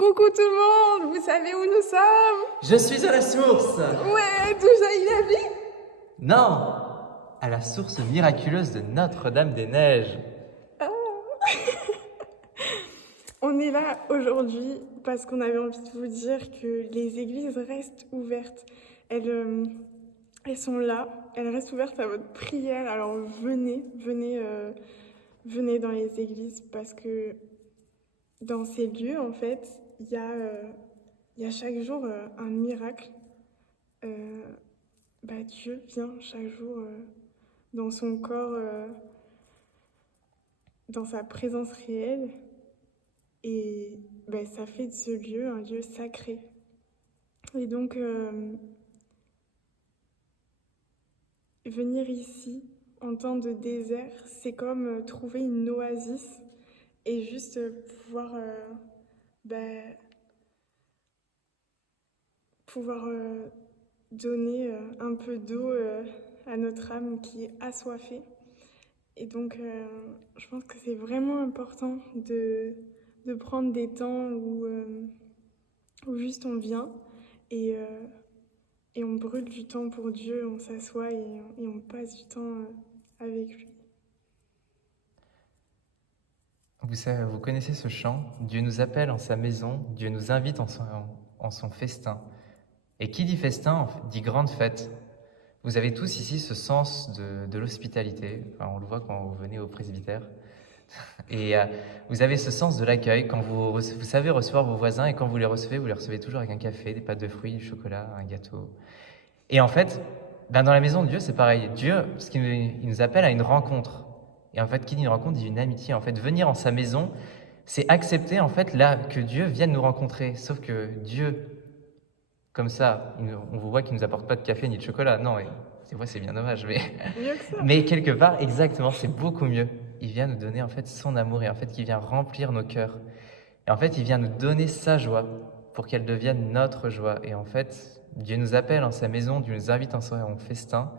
Coucou tout le monde, vous savez où nous sommes? Je suis à la source! Ouais, d'où jaillit la vie? Non! À la source miraculeuse de Notre-Dame-des-Neiges. On est là aujourd'hui parce qu'on avait envie de vous dire que les églises restent ouvertes. Elles sont là, elles restent ouvertes à votre prière. Alors venez dans les églises parce que dans ces lieux, en fait, il y a chaque jour un miracle. Euh, Dieu vient chaque jour dans son corps, dans sa présence réelle. Et ça fait de ce lieu un lieu sacré. Et donc, venir ici en temps de désert, c'est comme trouver une oasis et juste pouvoir, pouvoir donner un peu d'eau à notre âme qui est assoiffée. Et donc, je pense que c'est vraiment important de prendre des temps où juste on vient et, euh, et on brûle du temps pour Dieu, on s'assoit et on passe du temps avec lui. Vous connaissez ce chant? Dieu nous appelle en sa maison, Dieu nous invite en son festin. Et qui dit festin dit grande fête. Vous avez tous ici ce sens de l'hospitalité. Enfin, on le voit quand vous venez au presbytère. Et vous avez ce sens de l'accueil quand vous savez recevoir vos voisins, et quand vous les recevez toujours avec un café, des pâtes de fruits, du chocolat, un gâteau. Et en fait, dans la maison de Dieu, c'est pareil. Dieu, il nous appelle à une rencontre. Et en fait, qui dit une rencontre dit une amitié. En fait, venir en sa maison, c'est accepter en fait là que Dieu vienne nous rencontrer. Sauf que Dieu, comme ça, on vous voit qu'il nous apporte pas de café ni de chocolat. Non, et c'est vrai, c'est bien dommage, mais Mieux que ça. mais quelque part, exactement, c'est beaucoup mieux. Il vient nous donner en fait son amour, et en fait, il vient remplir nos cœurs. Et en fait, il vient nous donner sa joie pour qu'elle devienne notre joie. Et en fait, Dieu nous appelle en sa maison, Dieu nous invite en son festin.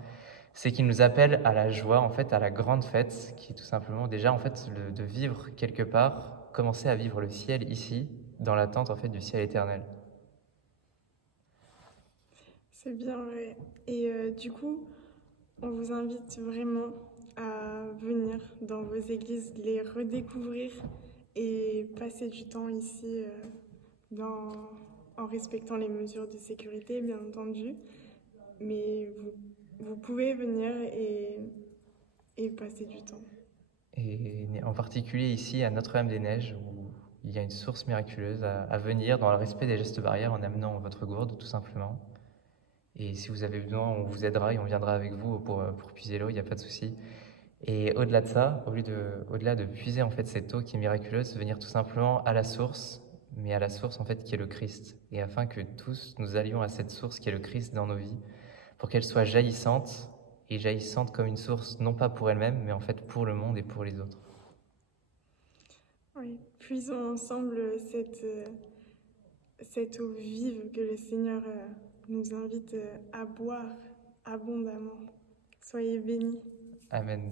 C'est qu'il nous appelle à la joie, en fait, à la grande fête, qui est tout simplement déjà en fait de vivre quelque part, commencer à vivre le ciel ici, dans l'attente en fait du ciel éternel. C'est bien vrai. Et du coup, on vous invite vraiment à venir dans vos églises, les redécouvrir et passer du temps ici en respectant les mesures de sécurité, bien entendu. Mais vous pouvez venir et passer du temps. Et en particulier ici à Notre-Dame-des-Neiges, où il y a une source miraculeuse à venir dans le respect des gestes barrières en amenant votre gourde tout simplement. Et si vous avez besoin, on vous aidera et on viendra avec vous pour puiser l'eau, il n'y a pas de souci. Et au-delà de ça, au-delà de puiser en fait cette eau qui est miraculeuse, venir tout simplement à la source, mais à la source en fait qui est le Christ. Et afin que tous nous allions à cette source qui est le Christ dans nos vies, pour qu'elle soit jaillissante, et jaillissante comme une source, non pas pour elle-même, mais en fait pour le monde et pour les autres. Oui, puisons ensemble cette eau vive que le Seigneur nous invite à boire abondamment. Soyez bénis. Amen.